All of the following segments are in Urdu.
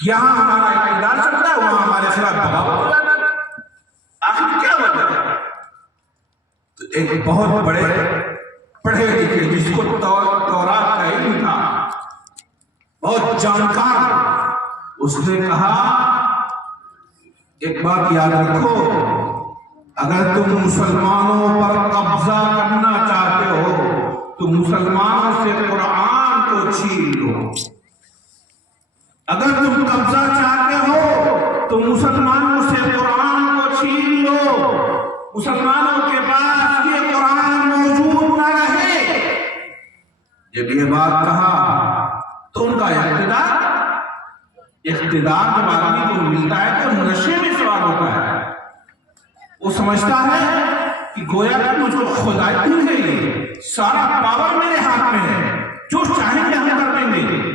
یہاں ہمارا اقتدار چلتا ہے، وہاں ہمارے خلاف بغاوت ہو جاتا ہے۔ آخر کیا وجہ ہے؟ تو ایک بہت بڑے پڑھے لکھے جس کو تورات کا علم تھا، بہت جانکار، اس نے کہا ایک بات یاد رکھو، اگر تم مسلمانوں پر قبضہ کرنا چاہتے ہو تو مسلمانوں سے قرآن کو چھین لو۔ اگر تم قبضہ چاہتے ہو تو مسلمانوں سے قرآن کو چھین لو، مسلمانوں کے پاس یہ قرآن موجود نہ رہے۔ جب یہ بات کہا تو ان کا اقتدار جب آدمی کو ملتا ہے تو نشے میں سوال ہوتا ہے۔ وہ سمجھتا ہے کہ گویا کہ مجھ کو خدائی مل گئی، سارا پاور میرے ہاتھ میں ہے، جو چاہیں گے ہم کر دیں گے۔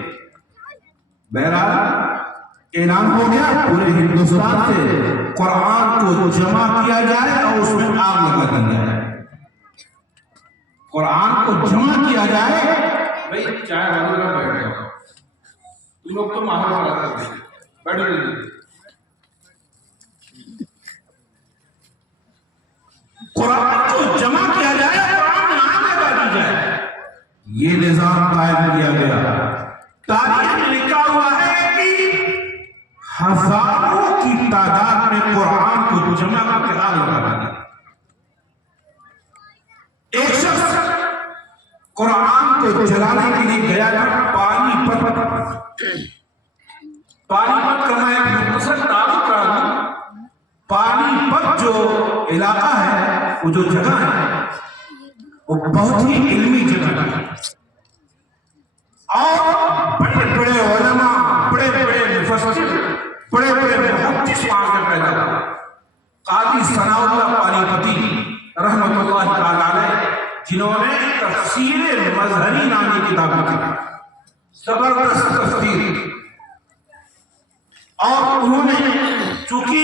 بہرحال اعلان ہو گیا پورے ہندوستان سے قرآن کو جمع کیا جائے اور اس میں آگ لگا دی جائے۔ قرآن کو جمع کیا جائے، بھائی چائے والے نہ بیٹھ جاؤ، تم لوگ تو ماحول خراب کر دیں، بیٹھ جائیے۔ قرآن کو جمع کیا جائے، قرآن میں آگ لگا دی جائے، یہ نظام قائم کیا گیا۔ تاریخ میں لکھا ہوا ہے کہ ہزاروں کی تعداد میں قرآن کو جمع کر کے آگ لگا دیا۔ ایک شخص قرآن کو جلانے کے لیے گیا تھا پانی پت کا میں مختصر تعارف کرا دوں۔ پانی پت جو علاقہ ہے، وہ جو جگہ ہے، وہ بہت ہی علمی جگہ ہے اور بڑے بڑے علماء، بڑے بڑے مفسر، بڑے بڑے محدث وہاں سے پیدا ہوئے۔ قاضی ثناء اللہ پانی پتی رحمۃ اللہ تعالی علیہ، جنہوں نے تفسیر مظہری نامی کتاب لکھی، زبردست تفسیر، اور انہوں نے چونکہ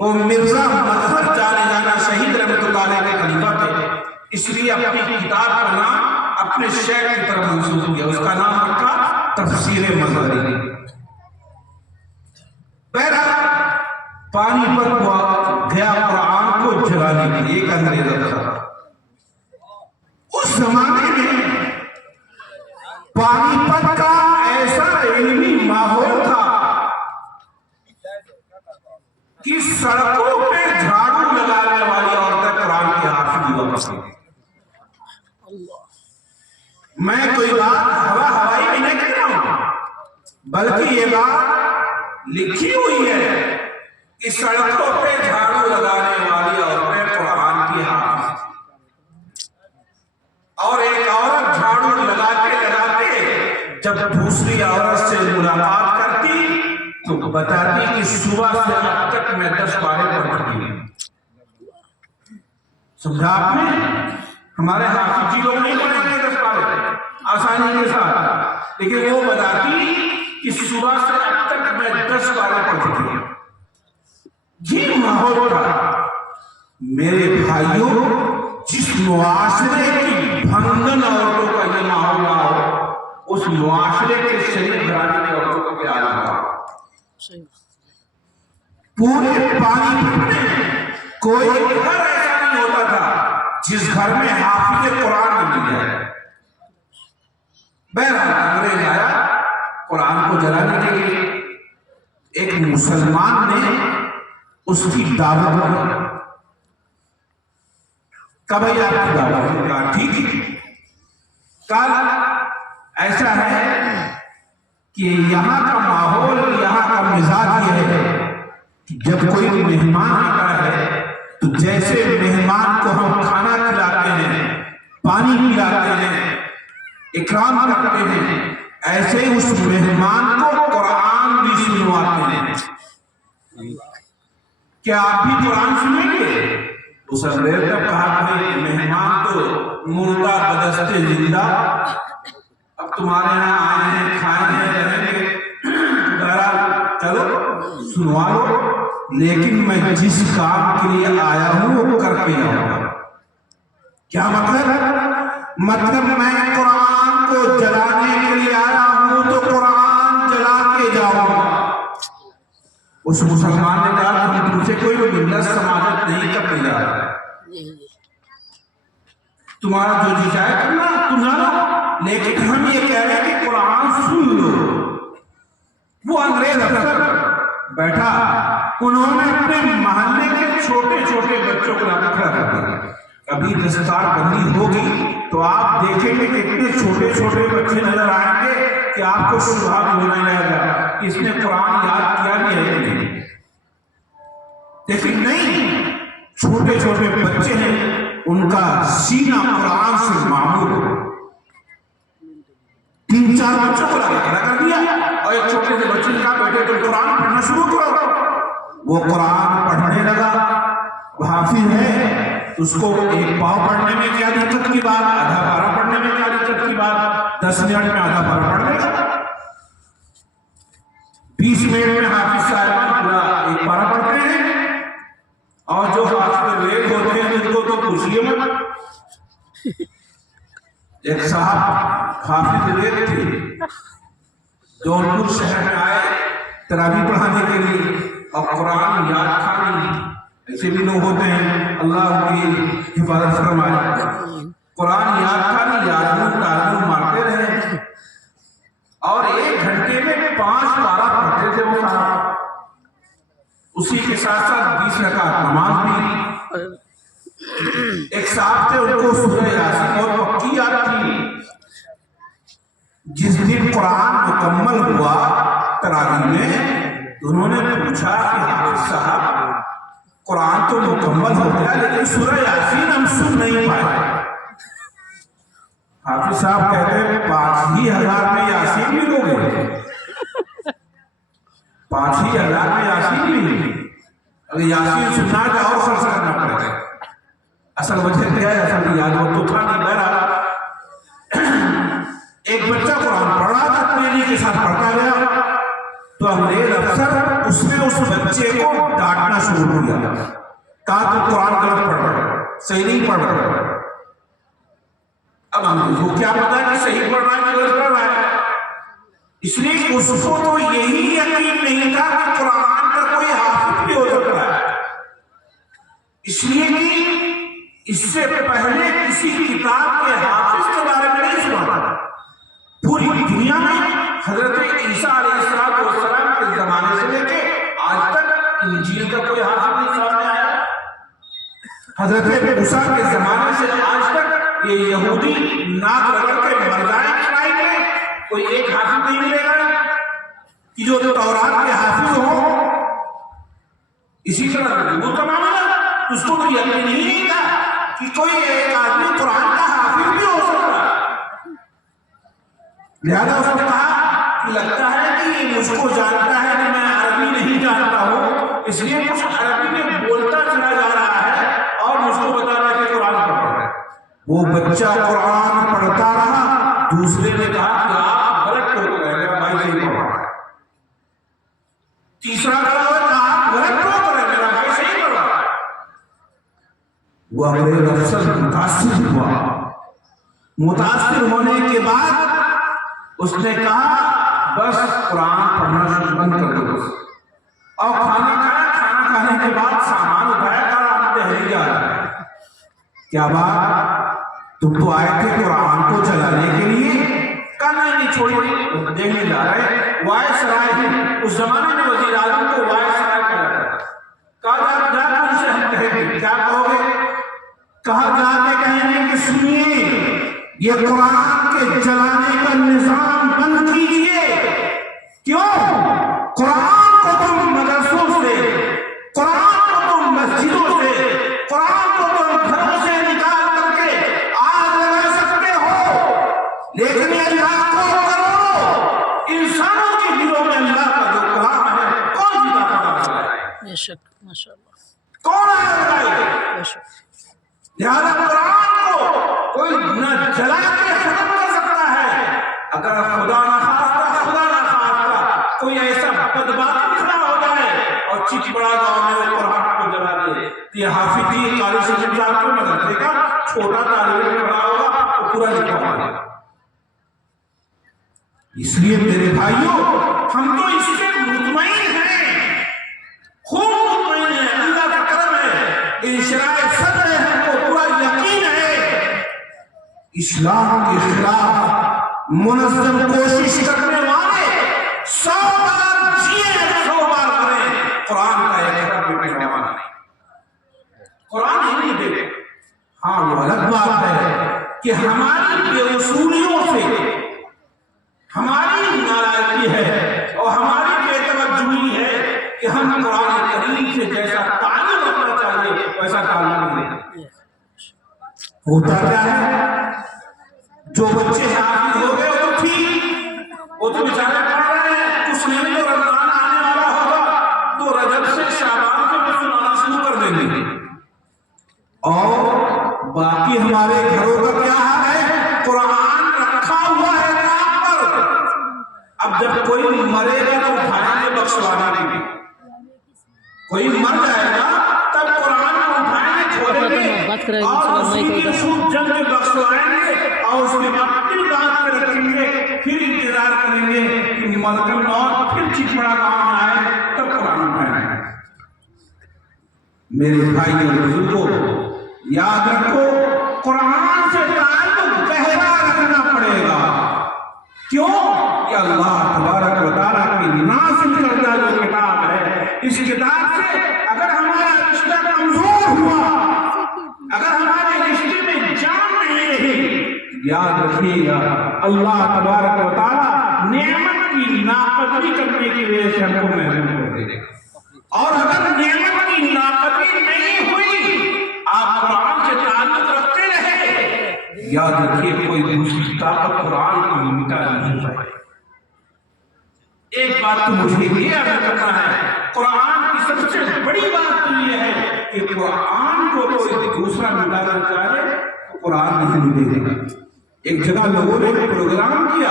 وہ مرزا مظہر جانے جانا شہید رحمۃ اللہ علیہ کے خلیفہ تھے، اس لیے اپنی کتاب کا نام اپنے شیخ کی طرف منسوب کیا، اس کا نام رکھا تفسیر مظہری۔ بہرحال پانی پر گیا قرآن کو جلانے کے لیے، ایک انگریز تھا۔ اس زمانے میں پانی پت کا ایسا علمی ماحول تھا کہ سڑکوں پہ جھاڑو لگانے والی عورتیں قرآن کی حافظ ہوا کرتی تھیں۔ میں کوئی بات ہوائی میں نہیں کہہ رہا ہوں، بلکہ یہ بات لکھی ہوئی ہے کہ سڑکوں پہ جھاڑو لگانے والی عورتیں قرآن کی حافظ تھیں، اور ایک عورت جھاڑو لگاتے جب دوسری عورت سے ملاقات کرتی تو بتاتی کہ صبح سے اب تک میں 10 پارے پڑھ چکی ہوں۔ سمجھا آپ نے؟ ہمارے حافظ جی لوگ نہیں پڑھیں گے 10 پارے آسانی کے ساتھ، لیکن وہ بتاتی کہ صبح سے اب تک میں 10 پارے پڑھ چکی ہوں۔ یہ ماحول تھا میرے بھائیوں، جس معاشرے کی بھنگن عورتوں کا یہ ماحول نہ ہو، اس معاشرے کے شریف گھرانے کی عورتوں کا کیا حال تھا۔ پورے پانی میں کوئی گھر ایسا نہیں ہوتا تھا جس گھر میں حافظ قرآن نہ مل جائے۔ بہرحال انگریز آیا قرآن کو جلانے کے لیے، ایک مسلمان نے اس کی دعوت دی۔ کب آپ کی دعوت ہے؟ کہا ٹھیک ہے، کل ایسا ہے کہ یہاں کا ماحول، یہاں کا مزاج یہ ہے کہ جب کوئی مہمان آتا ہے تو جیسے مہمان کو ہم کھانا کھلاتے ہیں، پانی پلاتے ہیں، اکرام کرتے ہیں، ایسے ہی اس مہمان کو قرآن بھی سنواتے ہیں۔ کیا آپ بھی قرآن سنیں گے؟ اس انگریز نے کہا کہ مہمان تو مردہ بدستے زندہ، اب تمہارے یہاں آئے ہیں، کھائے ہیں، رہیں گے، بہرحال چلو سنوا لو، لیکن میں جس کام کے لیے آیا ہوں وہ کر کے آؤں گا۔ کیا مطلب میں قرآن کو جلانے کے لیے آیا ہوں تو قرآن جلا کے جاؤں گا۔ اس مسلمان نے کہا ہم تم سے کوئی ملت سماجت نہیں کرنے جا رہا ہے، تمہارا جو جی چاہے کرنا تم جانو، لیکن ہم یہ کہہ رہے ہیں کہ قرآن سن لو۔ وہ انگریز افسر بیٹھا، انہوں نے اپنے محلے کے چھوٹے چھوٹے بچوں کو کھڑا کر دیا۔ ابھی دستار بندی ہوگی تو آپ دیکھیں گے کہ اتنے چھوٹے چھوٹے بچے نظر آئیں گے کہ آپ کو شبہ بھی ہونے لگے گا کہ اس نے قرآن یاد کیا بھی ہے کہ نہیں، لیکن نہیں، چھوٹے چھوٹے بچے ہیں، ان کا سینہ قرآن سے معمور ہے۔ 3-4 بچوں کو کھڑا کر دیا اور ایک چھوٹے سے بچے نے کہا بیٹے تم قرآن پڑھنا شروع کرو۔ وہ قرآن پڑھنے لگا، وہ حافظ ہے، اس کو ایک پاؤ پڑھنے میں کیا دقت کی بات، آدھا پارہ پڑھنے میں کیا دقت کی بات، 10 منٹ میں آدھا پارہ پڑھ لے گا، 20 منٹ میں حافظ صاحبان پورا ایک پارہ پڑھتے ہیں۔ اور جو حافظ ریل ہوتے ہیں ان کو تو پوچھئے مت۔ ایک صاحب حافظ ریل تھے، جونپور شہر میں آئے تراویح پڑھانے کے لیے اور قرآن یاد کھانے، ایسے بھی لوگ ہوتے ہیں، اللہ ان کی حفاظت فرمائے، قرآن یاد کھانے یارمون تارمون مارتے رہے اور 1 گھنٹے میں 5 پارہ پڑھتے تھے وہ صاحب، اسی کے ساتھ ساتھ 20 رکعت نماز بھی۔ ایک صاحب تھے، ان کو سورہ یاسین اور پکی یاد تھی۔ جس دن قرآن مکمل ہوا تراویح میں، انہوں نے پوچھا کہ حافظ صاحب قرآن تو مکمل ہو گیا لیکن سورہ یاسین ہم سن نہیں پائے۔ حافظ صاحب کہتے ہیں 5,000 میں یاسین بھی لوگ ہیں، 5,000 میں یاسین بھی نہیں، اگر یاسین سننا ہے اور خرچ کرنا پڑے گا۔ اصل وجہ کیا ہے، اصل یاد وہ تو تھا نہیں بہرحال۔ ایک بچہ قرآن پڑھ رہا تھا، تیزی کے ساتھ پڑھتا گیا تو انگریز افسر اس نے اس بچے کو ڈانٹنا شروع کیا، کہا تو قرآن غلط پڑھ رہا ہے، صحیح نہیں پڑھ رہا ہے۔ اب انگریز کو کیا پتا ہے کہ صحیح پڑھ رہا ہے کہ غلط پڑھ رہا ہے، اس لیے اس کو تو یہی یقین نہیں تھا کہ قرآن کا کوئی حافظ بھی ہو سکتا ہے، اس لیے کہ اس سے پہلے کسی کتاب کے حافظ کے بارے میں نہیں سنا تھا۔ پوری دنیا میں حضرت عیسیٰ علیہ السلام کے زمانے سے لے کے آج تک انجیل کا کوئی حافظ نہیں سامنے آیا۔ حضرت موسیٰ کے زمانے سے آج تک یہ یہودی ناک رگڑ کے مر جائیں چڑھائی میں، کوئی ایک حافظ نہیں ملے گا کہ جو تورات کے حافظ ہوں۔ اسی طرح وہ کا معاملہ، اس کو تو یقین نہیں تھا کہ کوئی ایک آدمی قرآن کا حافظ بھی ہو سکتا ہے۔ لہذا اس نے کہا کہ لگتا ہے کہ یہ مجھ کو جانتا ہے کہ میں عربی نہیں جانتا ہوں، اس لیے مجھ عربی میں بولتا چلا جا رہا ہے اور مجھ کو بتا رہا ہے کہ قرآن پڑھ رہا ہے۔ وہ بچہ قرآن پڑھتا رہا، دوسرے نے کہا کہ آپ غلط پڑھ رہے ہیں، بھائی صحیح پڑھ رہا ہے۔ تیسرا کہا آپ غلط پڑھ رہے ہیں، میرا بھائی صحیح پڑھ رہا ہے۔ وہ انگریز افسر متاثر ہوا، متاثر ہونے کے بعد اس نے کہا بس قرآن پڑھنا بند کر دو، اور کھانا کھایا، کھانا کھانے کے بعد سامان اٹھایا، کہا دہلی جا رہا ہے۔ کیا بات، تم تو آئے تھے قرآن کو چلانے کے لیے؟ کہا نہیں چھوڑیے، دہلی جا رہے ہیں۔ وائس رائے، اس زمانے میں وزیر اعظم کو وائس رائے کہا جاتا ہے۔ کہا جا کر اسے ہم کہیں گے، کیا کہو گے؟ کہا جا کے کہیں گے کہ سنیے، یہ قرآن کے چلانے کا نظام بند کیجئے۔ کیوں؟ قرآن کو تم مدرسوں سے، قرآن کو تم مسجدوں سے، قرآن کو تم گھروں سے نکال کر کے آگ لگا سکتے ہو، لیکن یہ لاکھوں کروڑوں انسانوں کے دلوں میں اللہ کا جو کلام ہے کون سی طاقت لگائے؟ بے شک، ماشاء اللہ، کون آگ لگائے؟ بے شک۔ لہذا قرآن کو کوئی نہ جلا کے ختم کر سکتا ہے، اگر خدا نہ خواستہ کوئی ایسا بدبخت کھڑا ہو جائے اور چچ بڑا گاؤں میں وہ قرآن کو جلا دے، یہ حافظ جی قاری سلیم صاحب کو مدرسے کا چھوٹا طالب علم کھڑا ہوگا وہ پورا لکھا ہوگا۔ اس لیے میرے بھائیوں، ہم تو اس سے مطمئن ہیں اسلام کے خلاف منظم کوشش کرنے والے 100 بار جیے 100 بار کریں، قرآن کا ایک حرف بھی پڑھنے والا نہیں۔ قرآن ہی نہیں دے۔ ہاں وہ الگ بات ہے کہ ہماری بے اصولیوں سے ہماری ناراضگی ہے اور ہماری بے توجہی ہے کہ ہم قرآن کریم سے جیسا تعلق رکھنا چاہیے ویسا تعلق نہیں رکھتے۔ ہوتا کیا ہے، جو بچے حافظ ہو گئے وہ تو ٹھیک، وہ تو بیچارے پڑھ رہے ہیں، کچھ نہیں تو رمضان آنے والا ہوگا تو رجب سے شعبان سے وہ سنانا شروع کر دیں گے۔ اور باقی ہمارے گھروں کا کیا حال ہے، قرآن رکھا ہوا ہے نام پر، اب جب کوئی مرے گا تو اٹھائیں گے بخشوانے کے لیے، کوئی مر جائے گا تب قرآن کو اٹھائیں گے کھولیں گے اور اسی کی سوچ جنگ بخشوائیں گے اور اس کے بعد پھر بات پہ رکھیں گے، پھر انتظار کریں گے کہ ملک الموت پھر چچڑا کام آئے تب قرآن اٹھائیں گے۔ میرے بھائی اور بزرگوں، یاد رکھو قرآن سے تعلق گہرا رکھنا پڑے گا۔ کیوں کہ اللہ تبارک و تعالیٰ کی نازل کردہ جو کتاب ہے، اس کتاب سے اگر ہمارا رشتہ کمزور ہوا، اگر ہمارے رشتے میں جان نہیں رہی، یاد رکھیے گا اللہ تبارک و تعالیٰ نعمت کی ناقدری کرنے کی وجہ سے ہم کو محروم کر دے گا۔ اور اگر نعمت کی ناقدری نہیں ہوئی، آپ قرآن سے تعلق رکھتے رہے، یاد رکھیے کوئی دوسری طاقت قرآن کو مٹا نہیں پائے۔ ایک بات تو مجھے یہ عرض کرنا ہے، قرآن کی سب سے بڑی بات تو یہ ہے کہ قرآن کو کوئی دوسرا مٹانا چاہے تو قرآن نہیں مٹے گا۔ ایک جگہ لوگوں نے پروگرام کیا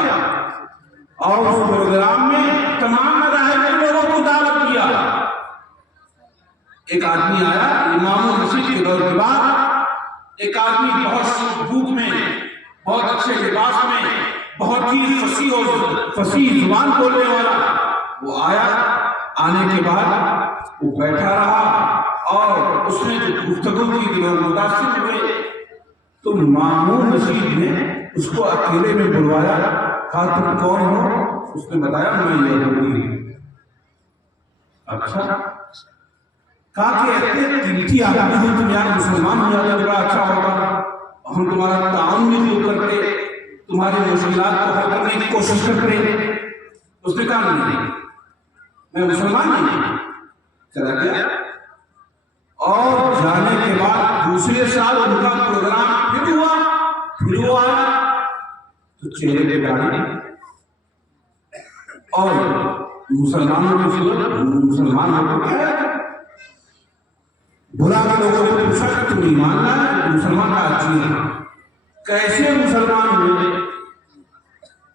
اور اس پروگرام میں تمام مذاہب کے لوگوں کو دعوت کیا۔ ایک آدمی آیا امام مسجد کے دور کے بعد، ایک آدمی بہت بھوک میں، بہت اچھے لباس میں، بہت ہی فصیح زبان بولنے والا، وہ آیا۔ آنے کے بعد وہ بیٹھا رہا اور اس نے جو گفتگو کی لوگ متاثر ہوئے، تو مامون مسجد نے اس کو اکیلے میں بلوایا، کہا تم کون ہو؟ اس نے بتایا میں یہودی ہوں۔ اچھا، کہا کہ اتنے قیمتی آدمی ہو تم، یار مسلمان ہو جاتے بڑا اچھا ہوتا، ہم تمہارا تعاون بھی جو کرتے، تمہارے مشکلات کو حل کرنے کی کوشش کرتے۔ اس نے کہا نہیں میں مسلمان نہیں، چلا گیا۔ اور جانے کے بعد دوسرے سال ان کا پروگرام پھر ہوا، پھر وہ آیا تو چہرے پہ داڑھی اور مسلمانوں کی صورت، مسلمان ہو تو کیا ہے؟ بلا کے لوگوں نے پوچھا کہ تم ایمان لائے؟ مسلمان کا اچھی ہے، کیسے مسلمان ہوئے؟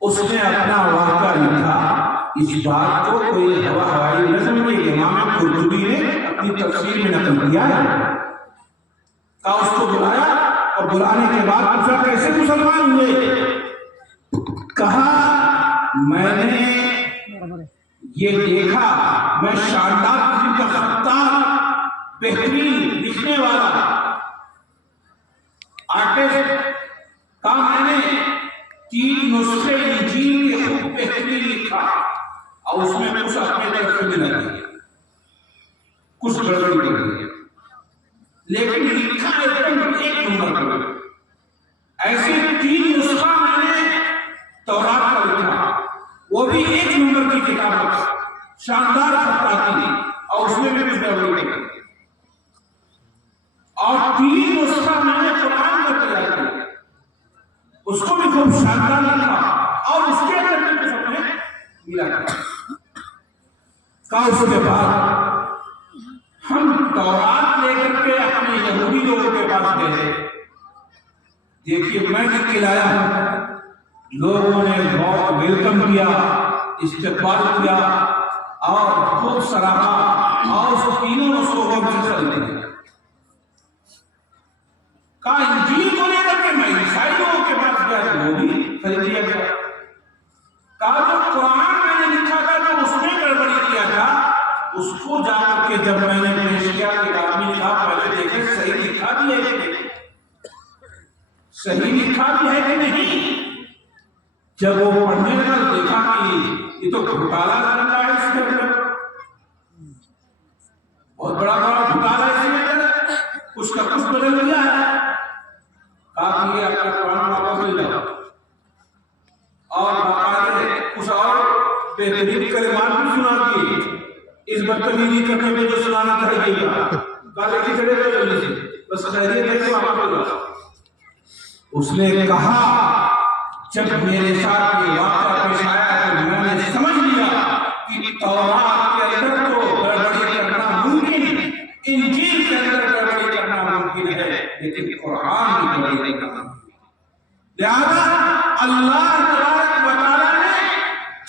اس نے اپنا واقعہ لکھا۔ اس بات کو کوئی ہوائی نظم نہیں، امام قرطبی نے اپنی تفسیر میں نقل کیا ہے۔ کہا اس کو بلایا اور بلانے کے بعد پوچھا کیسے مسلمان ہوئے؟ کہا میں نے یہ دیکھا، میں شاندار قسم کا خطار، بہترین لکھنے والا آرٹسٹ، کہا میں نے 3 نسخے انجیل کے خوب بہترین لکھا اور اس میں کچھ اپنے طرف سے ملا دیا، کچھ گڑبڑی کر دیا، لیکن لکھا ایک نمبر پر۔ ایسے 3 نسخہ میں نے تورات کا لکھا، وہ بھی 1 نمبر کی کتاب، شاندار خطاطی، اور اس میں بھی کچھ گڑبڑی کر دیا۔ اور 3 نسخہ میں نے قرآن کا تیار کیا، اس کو بھی خوب شاندار لکھا اور اس کے اندر بھی سب نے ملا کیا۔ کہا اس کے بعد ہم تورات لے کر کے اپنے یہودی لوگوں کے پاس گئے، دیکھیے میں نے کھلایا ہوں، لوگوں نے بہت ویلکم کیا، استقبال کیا اور خوب سراہا اور اس تینوں نسخوں کو مسلسل دیا۔ کہا انجیل کو لے کر کے میں عیسائی لوگوں کے پاس گیا تو وہ بھی خرید لیا گیا۔ کہا جو قرآن میں نے لکھا تھا جو اس نے گڑبڑی کیا تھا، اس کو جا کر کے جب میں نے پیش کیا کہ آدمی کہا پہلے دیکھے صحیح لکھا بھی ہے، صحیح لکھا بھی ہے کہ نہیں؟ جب وہ پڑھنے لگا دیکھا کہ یہ تو گھوٹالا چل رہا ہے اس کے اندر، بہت بڑا گھوٹالا اس کے اندر، اس کا کچھ بدل گیا ہے۔ کہا کہ یہ اپنا قرآن واپس لے جاؤ، اور باقاعدہ کچھ اور بہترین کلمات بھی سنا دیے اس بدتمیزی کرنے میں جو سنانا چاہیے گا۔ کہا کہ چلے گا جلدی سے، بس خیریت ہے تو واپس لے جاؤ۔ اس نے کہا جب میرے ساتھ یہ واقعہ پیش آیا تو میں نے سمجھ لیا کہ تورات کے اندر تو گڑبڑی کرنا ممکن، انجیل کے اندر گڑبڑی کرنا ممکن ہے، لیکن قرآن میں گڑبڑی کرنا ممکن ہے۔ لہذا اللہ تبارک و تعالیٰ نے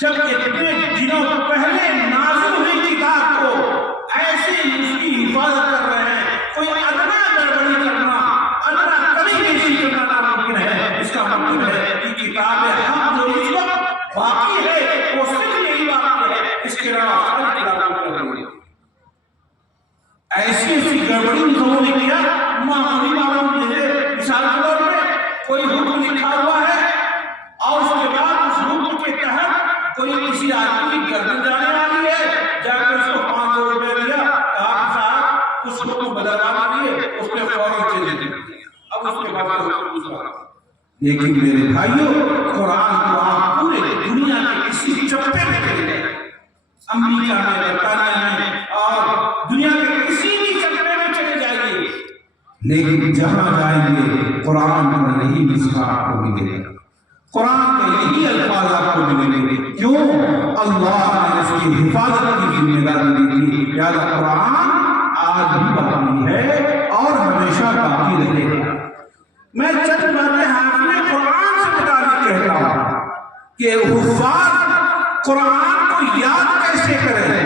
جب اتنے دنوں پہلے نازل ہوئی کتاب کو ایسے اس کی حفاظت کر رہے ہیں، کوئی ادنا گڑبڑی کرنا، ادنا کمی بیشی کرنا ناممکن ہے۔ اس کا مطلب ہے کہ کتاب حق جو اس وقت باقی ہے وہ صرف یہی باقی ہے، اس کے علاوہ ساری کتابوں پر گڑبڑی ایسی ایسی گڑبڑی لوگوں نے کیا معمولی معلوم ہے۔ مثال کے طور پہ کوئی حکم لکھا ہوا ہے اور اس کے بعد اس حکم کے تحت کوئی کسی آدمی کی گردن جانے والی ہے، جا کر اس کو 500 روپے دیا، کہا کہ صاحب اس حکم بدلوا دیجیے، اس نے فوراً چینج دے دیا، اب اس کے بعد دوسرا۔ لیکن میرے بھائیوں، قرآن کو آپ پورے دنیا کے کسی چپے میں چلے جائیں، امریکہ میں، برطانیہ میں اور دنیا کے کسی بھی چپے میں چلے جائیے، لیکن جہاں جائیں گے قرآن کا یہی نسخہ آپ کو ملے گا، قرآن کے یہی الفاظ آپ کو ملیں گے۔ کیوں؟ اللہ نے اس کی حفاظت کی ذمہ داری دی تھی، لہٰذا قرآن آج بھی باقی ہے اور ہمیشہ باقی رہے گا۔ میں چند باتیں حافظ قرآن سے متعلق کہتا ہوں کہ حفاظ قرآن کو یاد کیسے کریں۔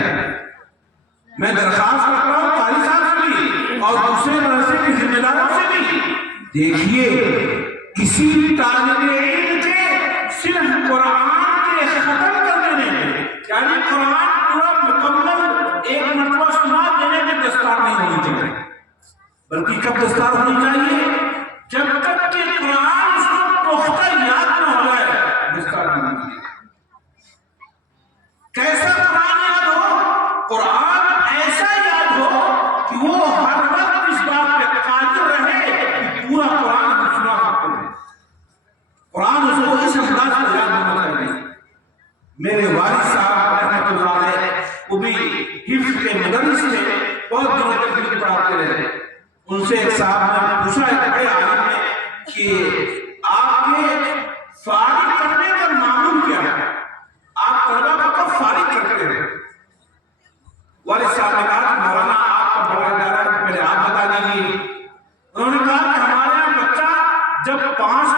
میں درخواست کرتا ہوں قاری صاحب سے بھی اور دوسرے مدرسے کے ذمہ داروں سے بھی، دیکھیے کسی طالب علم کے صرف قرآن کے ختم کر دینے میں، یعنی قرآن پورا مکمل ایک مرتبہ سنا دینے میں دستار نہیں ہونی چاہیے، بلکہ کب دستار ہونی چاہیے؟ جب تک کہ قرآن اس کو پختہ یاد نہ ہو جائے، دستار نہیں ہونی چاہیے۔ کیسا قرآن یاد ہو؟ قرآن ایسا یاد ہو کہ وہ ہر وقت اس بات پہ قادر رہے کہ پورا قرآن سنا سکتے ہیں، قرآن اس کو اس انداز سے یاد ہونا چاہیے۔ میرے والد صاحب رحمۃ اللہ علیہ وہ بھی حفظ کے مدرس تھے، بہت دنوں تک حفظ پڑھاتے رہے۔ ان سے ایک صاحب نے پوچھا ایک بڑے عالم نے کہ آپ کے فارغ کرنے کا معمول کیا ہے، آپ طلبہ کو کب فارغ کرتے ہیں؟ والد صاحب نے کہا کہ مولانا آپ کا بڑا ادارہ ہے، پہلے آپ بتا دیجیے۔ انہوں نے کہا کہ ہمارے یہاں بچہ جب 5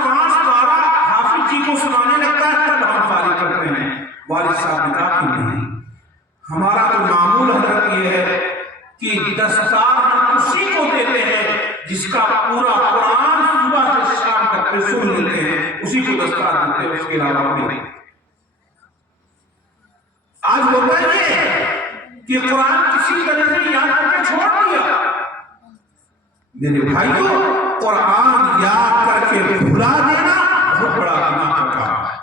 پارہ حافظ جی کو سنانے لگتا ہے تب ہم فارغ کرتے ہیں۔ والد صاحب نے کہا کہ نہیں، ہمارا تو معمول حضرت یہ ہے کہ دستار ہم اسی کو دیتے ہیں جس کا پورا قرآن صبح سے شام تک پہ سن لیتے ہیں، اسی کو دستار دیتے ہیں، اس کے علاوہ نہیں۔ آج ہوتا یہ کہ قرآن کسی طرح سے یاد کر کے چھوڑ دیا۔ میرے بھائیوں، قرآن یاد کر کے بھلا دینا بہت بڑا گناہ کا کام ہے۔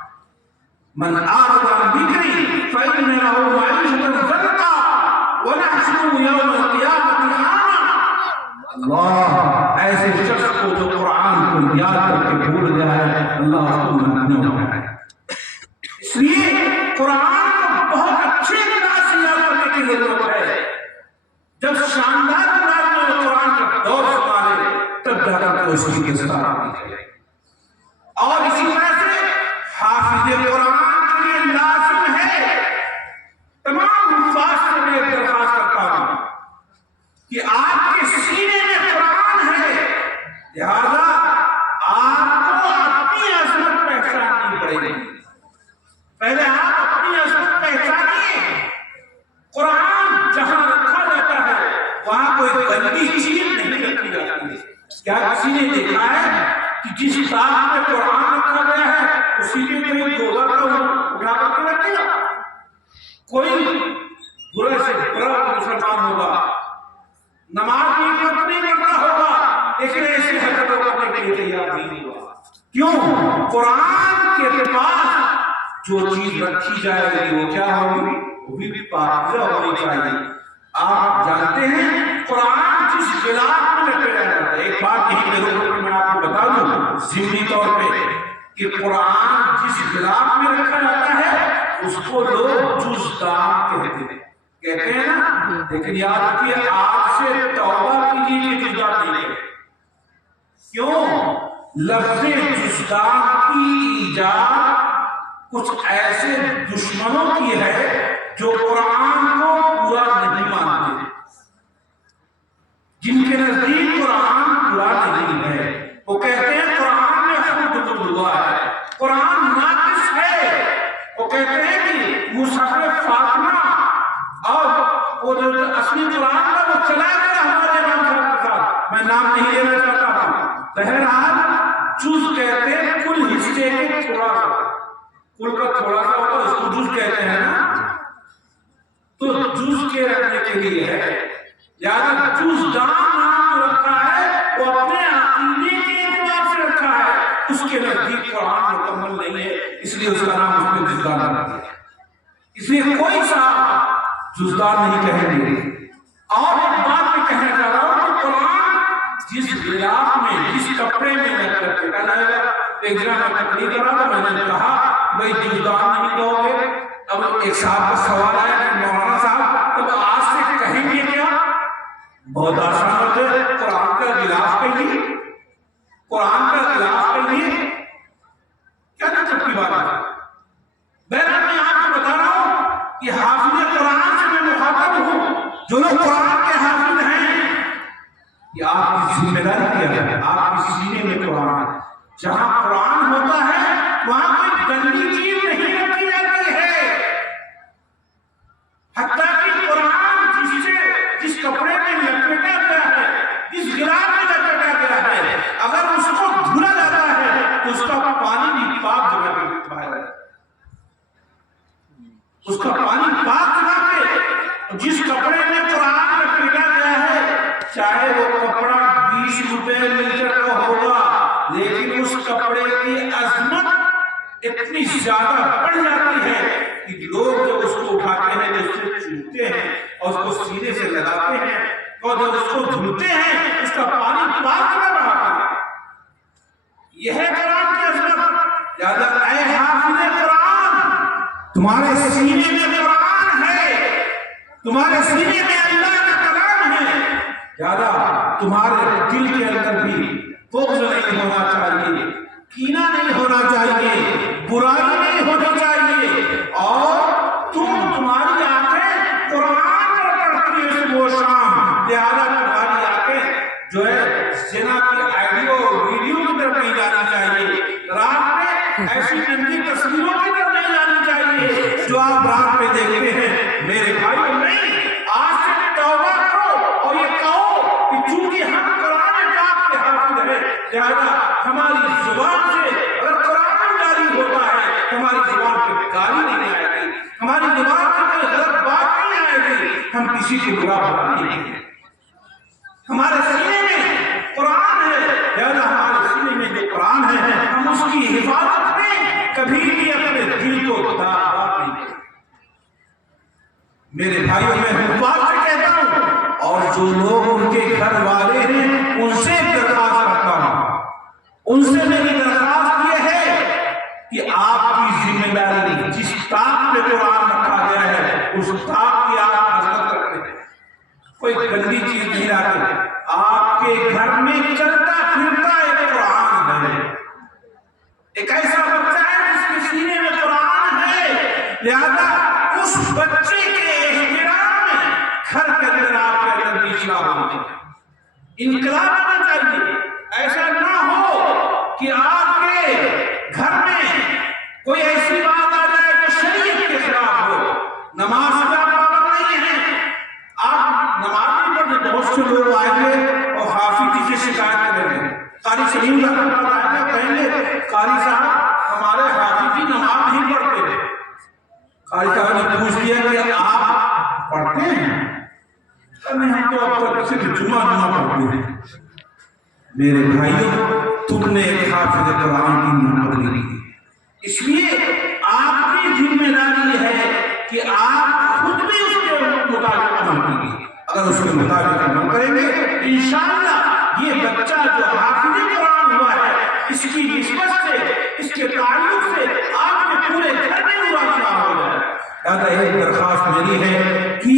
من اعرض عن ذکری فإن له معیشة ضنکا ونحشره یوم القیامة اعمی۔ اللہ ایسے شخص کو جو قرآن کو یاد کر کے بھول گیا ہے، اللہ اس کو نہ اٹھائے۔ اس لیے قرآن کو بہت اچھے انداز سے یاد کرنے کی ضرورت ہے۔ جب شاندار انداز میں قرآن کا دور سنبھالے تب جا کر کو اس کی دستار آتی ہے۔ اور اسی طرح سے حافظ قرآن کے لیے لازم ہے، تمام حفاظ سے میں درخواست کرتا ہوں کہ آپ کے سینے میں قرآن ہے، لہذا آپ کو اپنی عظمت پہچاننی پڑے گی۔ پہلے آپ اپنی عظمت پہچانیے۔ قرآن جہاں رکھا جاتا ہے وہاں کوئی گندی چیز نہیں رکھی جاتی ہے۔ کیا کسی نے دیکھا ہے کہ جس طاق میں قرآن رکھا گیا ہے اسی میں کوئی گوبر کا اٹھا کر کے رکھ دیا؟ کوئی برے سے برا مسلمان ہوگا، نماز بھی وقت نہیں پڑھتا ہوگا، لیکن ایسی حرکتوں کرنے کے لیے تیار نہیں ہوا۔ کیوں؟ قرآن کے پاس جو چیز رکھی جائے گی وہ کیا ہوگی؟ وہ بھی پاکیزہ ہونی چاہیے۔ آپ جانتے ہیں قرآن جس غلاف میں رکھا جاتا ہے، ایک بات یہی میں آپ کو بتا دوں ضمنی طور پہ کہ قرآن جس غلاف میں رکھا جاتا ہے اس کو لوگ جزدان کہتے ہیں نا، لیکن یاد رکھیے آپ سے توبہ کیجیے کہ جزدان نہیں ہے۔ کیوں؟ لفظ جزدان کی ایجاد کچھ ایسے دشمنوں کی ہے جو قرآن کو پورا نہیں مانتے، جن کے نزدیک قرآن پورا نہیں ہے۔ وہ کہتے ہیں قرآن میں خود ہوا ہے، قرآن ناقص ہے۔ وہ کہتے ہیں کہ مصحف فاطمہ اور وہ جو اصلی قرآن کا وہ چلا گیا ہمارے امام صاحب کے ساتھ، میں نام نہیں لینا چاہتا ہوں۔ بہرحال جز کہتے ہیں کل حصے کے تھوڑا سا، کل کا تھوڑا سا ہوتا ہے اس کو جز کہتے ہیں نا، تو جز کے رکھنے کے لیے ہے، یعنی جزدان نام رکھا ہے وہ اپنے عقیدے کے اعتبار سے رکھا ہے، اس کے نزدیک قرآن مکمل نہیں ہے، اس لیے اس کا نام اس نے جزدان رکھ دیا۔ اس لیے کوئی صاحب جزدان نہیں کہیں گے۔ اور ایک بات میں کہنا چاہ رہا ہوں کہ قرآن جس غلاف میں جس کپڑے میں رکھا جاتا ہے، ایک جگہ میں تقریر کر رہا تھا، میں نے کہا بھائی جزدان نہیں کہو گے؟ اب ایک صاحب کا سوال آیا کہ مولانا صاحب تب آج سے کہیں گے کیا؟ بہت آسان ہوتا ہے، قرآن کا غلاف کہیے، قرآن کا غلاف کہیے، کیا مطلب کی بات ہے؟ بہرحال میں آپ کو بتا رہا ہوں کہ حافظ قرآن سے میں مخاطب ہوں، جو لوگ قرآن کے حافظ ہیں، یہ آپ کی ذمہ داری کیا ہے، آپ کی سینے میں قرآن ہے۔ جہاں قرآن ہوتا ہے وہاں کوئی گندی چیز نہیں رکھی جاتی ہے، حتیٰ کہ قرآن جس کپڑے میں لپیٹا گیا ہے، جس غلاف میں لپیٹا گیا ہے، اگر اس کو دھلا جاتا ہے تو اس کا پانی بھی پاک جگہ پہ باہر ہے، اس کا پانی پاک جگہ پہ۔ جس کپڑے میں قرآن لپیٹا گیا ہے، چاہے وہ کپڑا 20 روپے میٹر کا ہوگا، لیکن اس کپڑے کی عظمت اتنی زیادہ بڑھ جاتی ہے کہ لوگ جب اس کو اٹھاتے ہیں تو اس سے چھوتے ہیں اور اس کو سینے سے لگاتے ہیں اور جب اس کو دھلتے ہیں اس کا پانی پاک میں بڑھاتے ہیں۔ یہ ہے قرآن کی عظمت۔ لہذا اے حافظ قرآن، تمہارے سینے میں قرآن ہے، تمہارے سینے میں اللہ کا کلام ہے، لہذا تمہارے دل کے اندر بھی بغض نہیں ہونا چاہیے، کینہ نہیں ہونا چاہیے، برائی نہیں ہونی چاہیے، اور تمہاری آنکھیں قرآن پر پڑھتی ہیں صبح و شام، لہذا تمہاری آنکھیں جو ہے زنا کی آڈیو ویڈیو کی طرف نہیں جانا چاہیے، رات میں ایسی گندی تصویروں کی طرف نہیں جانی چاہیے جو آپ رات میں دیکھتے ہیں۔ میرے بھائی نہیں، آج سے توبہ کرو اور یہ کہو کہ چونکہ ہم قرآن پاک کے حافظ ہیں، لہذا ہماری زبان سے اگر قرآن جاری ہوتا ہے ہماری زبان پہ گالی نہیں آئے گی، ہماری زبان پہ کوئی غلط بات نہیں آئے گی، ہم کسی کو برا بھلا نہیں کہیں گے۔ ہمارے سینے میں قرآن ہے، لہذا ہمارے سینے میں جو قرآن ہے ہم اس کی حفاظت میں کبھی بھی اپنے دل کو داغ نہیں کریں۔ میرے بھائیوں میں حفاظت سے کہتا ہوں، اور جو لوگ ان کے گھر والے ہیں ان سے درخواست کرتا ہوں، ان سے میری درخواست یہ ہے کہ آپ کی ذمہ داری جس طاق پہ قرآن رکھا گیا ہے اس طاق کی آپ حفاظت کرتے ہیں، کوئی گندی چیز نہیں لاتے۔ آپ کے گھر میں چلتا پھرتا ایک قرآن ہے، ایک ایسا بچہ ہے جس کے سینے میں قرآن ہے، لہذا اس بچے کے احترام میں گھر کے اندر آپ کے اندر اصلاح ہونا چاہیے، انقلاب ہونا چاہیے۔ ایسا نہ ہو کہ آپ کے گھر میں کوئی ایسی بات آ جائے جو شریعت کے خلاف ہو۔ نماز کا پابند نہیں ہے، آپ نماز نہیں پڑھتے، بہت سے لوگ آئیں گے اور حافظ کی شکایت کریں گے، قاری سلیم رحمۃ اللہ علیہ کہیں گے قاری صاحب ہمارے حافظ نماز نہیں پڑھتے۔ قاری صاحب نے پوچھ لیا کہ آپ پڑھتے ہیں؟ ہم تو اب تک صرف جمعہ پڑھتے ہیں۔ میرے بھائیوں، تم نے ایک حافظ قرآن کی نامزدگی کی. اس لیے آپ کی ذمہ داری ہے کہ آپ خود بھی اس کے مطابق عمل کیجیے. اگر اس کے مطابق عمل کریں گے انشاءاللہ یہ بچہ جو حافظ قرآن ہوا ہے اس کی نسبت سے، اس کے تعلق سے آپ کے پورے گھر میں نورانیہ ہو جائے. لہذا ایک درخواست میری ہے کہ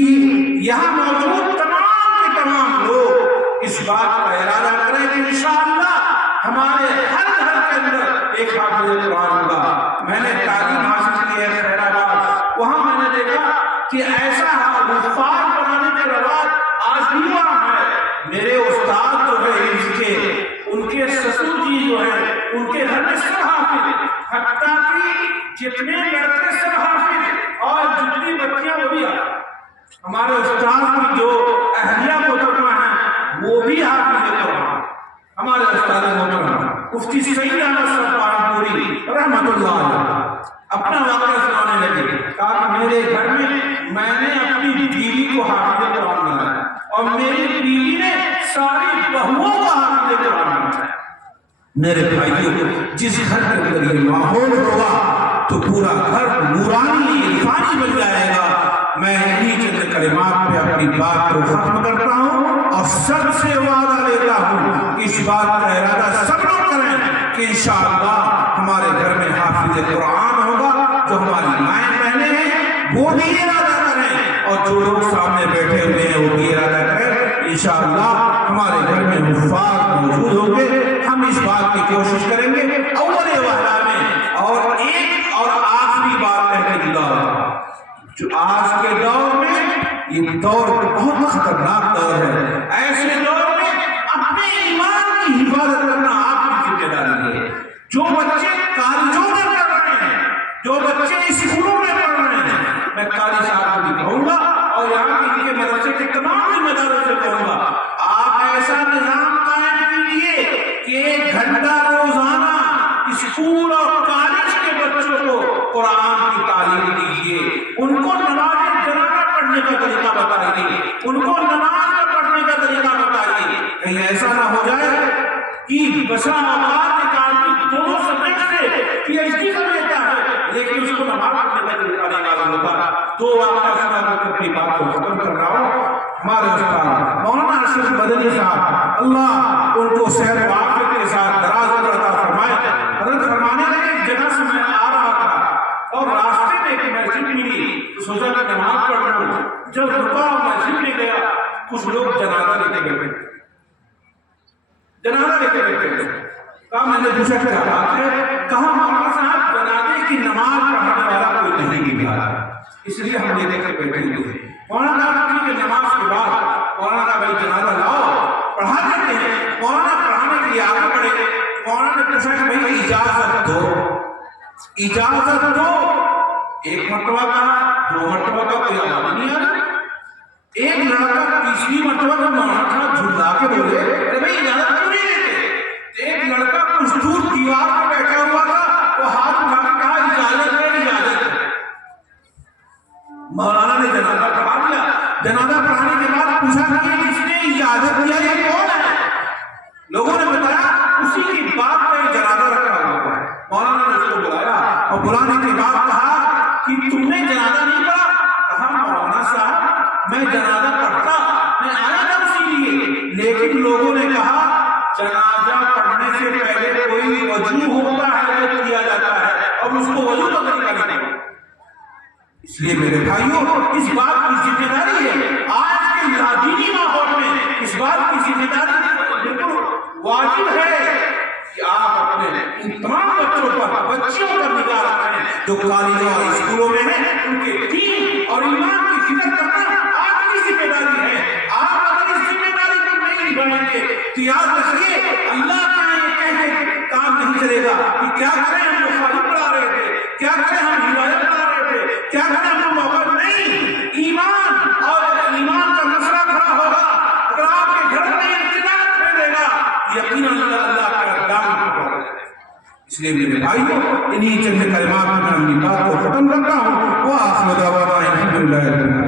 یہاں موجود تمام کے تمام لوگ اس بات کا ارادہ کریں کہ انشاءاللہ ہمارے ہر گھر کے اندر ایک حافظ قرآن ہوگا. میں نے تعلیم حاصل کی ہے خیر آباد، وہاں میں نے دیکھا کہ ایسا حفاظ بنانے کے رواج آج بھی وہاں ہے. میرے استاد جو ہے اس کے، ان کے سسر جی جو ہے ان کے گھر میں سب حافظ، حتیٰ کہ جتنے لڑکے سب حافظ اور جتنی بچیاں وہ بھی حافظ. ہمارے استاد کی جو اہلیہ محترمہ ہیں وہ بھی حافظ قرآن. ہمارے استاد محترم مفتی سید احمد صاحب پارانپوری رحمۃ اللہ علیہ اپنا واقعہ سنانے لگے. کہا کہ میرے گھر میں نے اپنی بیوی کو حافظ قرآن بنایا اور میری بیوی نے ساری بہوؤں کو حافظ قرآن بنایا. میرے بھائیوں، جس گھر کے اندر یہ ماحول ہوگا تو پورا گھر نورانی عرفانی بن جائے گا. میں انہی چند کلمات پہ اپنی بات کو ختم کرتا ہوں اور سب سے وعدہ لیتا ہوں کہ اس بات کا ارادہ سب لوگ کریں کہ انشاءاللہ ہمارے گھر میں حافظ قرآن ہوگا. جو ہماری مائیں بہنیں ہیں وہ بھی ارادہ کریں اور جو لوگ سامنے بیٹھے ہوئے ہیں وہ بھی ارادہ کریں. انشاءاللہ ہمارے گھر میں حفاظ موجود ہوں گے. ہم اس بات کی کوشش کریں گے اول وہلہ میں. اور ایک اور آخری بات کہنے کی دور، جو آج کے دور میں یہ دور بہت خطرناک دور ہے. ایسے دور میں اپنے ایمان کی حفاظت کرنا آپ کی ذمہ داری ہے. جو بچے کالجوں میں پڑھ رہے ہیں، جو بچے اسکولوں میں پڑھ رہے ہیں، میں قاری صاحب کو بھی کہوں گا اور یہاں کے مدرسے کے تمام ذمہ داروں سے کہوں گا، آپ ایسا نظام قائم کیجیے کہ 1 گھنٹہ روزانہ اسکول اور کالج کے بچوں کو قرآن کی تعلیم دیجیے. ان کو نماز جنازہ پڑھنے کا طریقہ بتائیے، ان کو نماز پڑھنے کا طریقہ بتائیے. کہیں ایسا نہ ہو جائے کہ بسا اوقات ایک آدمی دونوں سبجیکٹ سے پی ایچ ڈی کر لیتا ہے لیکن اس کو نماز پڑھنے کا طریقہ نہیں معلوم ہوتا. تو واقعہ سنا کر اپنی بات کو ختم کر رہا ہوں. ہمارے استاد مولانا اشرف مدنی صاحب، اللہ ان کو صحت و عافیت کے ساتھ دراز عمر عطا فرمائے. حضرت فرمانے لگے ایک جگہ سے میں آ رہا تھا اور راستے میں ایک مسجد ملی، سوچا کہ نماز پڑھ لوں. جب رکا مسجد میں گیا کچھ لوگ جنازہ لے کے بیٹھے، جنازہ لے کے بیٹھے. کہا میں نے پوچھا کیا بات ہے؟ کہا مولانا صاحب جنازے کی نماز پڑھنے والا کوئی نہیں ملا اس لیے ہم لے کے بیٹھے ہوئے ہیں. مولانا ٹھیک ہے نماز کے بعد مولانا بھائی جنازہ لاؤ پڑھا دیتے ہیں. مولانا پڑھانے کے لیے آگے بڑھے. مولانا نے پوچھا کہ بھائی اجازت دو، اجازت دو. 1 مرتبہ کہا، 2 مرتبہ کا کوئی آواز نہیں آ رہا. ایک لڑکا 30ویں مرتبہ کا مولانا تھا جھلا کے بولے ارے بھائی اجازت کیوں نہیں دیتے؟ ایک لڑکا کچھ دور دیوار پہ بیٹھا ہوا تھا، وہ ہاتھ اٹھا کے کہا اجازت ہے اجازت ہے. مولانا نے جنازہ پڑھا دیا. جنازہ پڑھانے کے بعد پوچھا کہ جس نے اجازت دیا یہ کون ہے؟ لوگوں نے بتایا اسی کی بات میں جنازہ رکھا ہوا ہے. مولانا نے اس کو بلایا اور بلانے کے بعد کہا کہ تم نے جنازہ نہیں پڑھا؟ کہا مولانا صاحب میں جنازہ پڑھتا، میں آیا تھا اسی لیے، لیکن لوگوں نے کہا جنازہ پڑھنے سے پہلے کوئی وضو ہوتا ہے جو کیا جاتا ہے اور اس کو وضو کا طریقہ نہیں. اس لیے میرے بھائیوں اس بات کی ذمہ داری ہے، آج کے لادینی ماحول میں اس بات کی ذمہ داری بالکل واجب ہے کہ آپ اپنے ان تمام بچوں پر نگاہ رکھیں جو کالجوں اور اسکولوں میں ہیں. ان کے دین اور ایمان کی فکر کرنا آپ کی ذمہ داری ہے. آپ اگر اس ذمہ داری کو نہیں نبھائیں گے تو یاد رکھیے اللہ کا یہ کہے کام نہیں چلے گا کہ کیا کریں ہم بخاری پڑھا رہے تھے، کیا کریں ہم ہدایت پڑھا رہے تھے، کیا کریں ہم موقع نہیں. ایمان اور ایمان کا مسئلہ کھڑا ہوگا اگر آپ کے گھر میں انقلاب پھیلے گا یقیناً اللہ کا دامن پکڑ لے گا. اس لیے میرے بھائیوں انہی چند کلمات میں اپنی بات کو ختم کرتا ہوں. وآخر دعوانا الحمدللہ.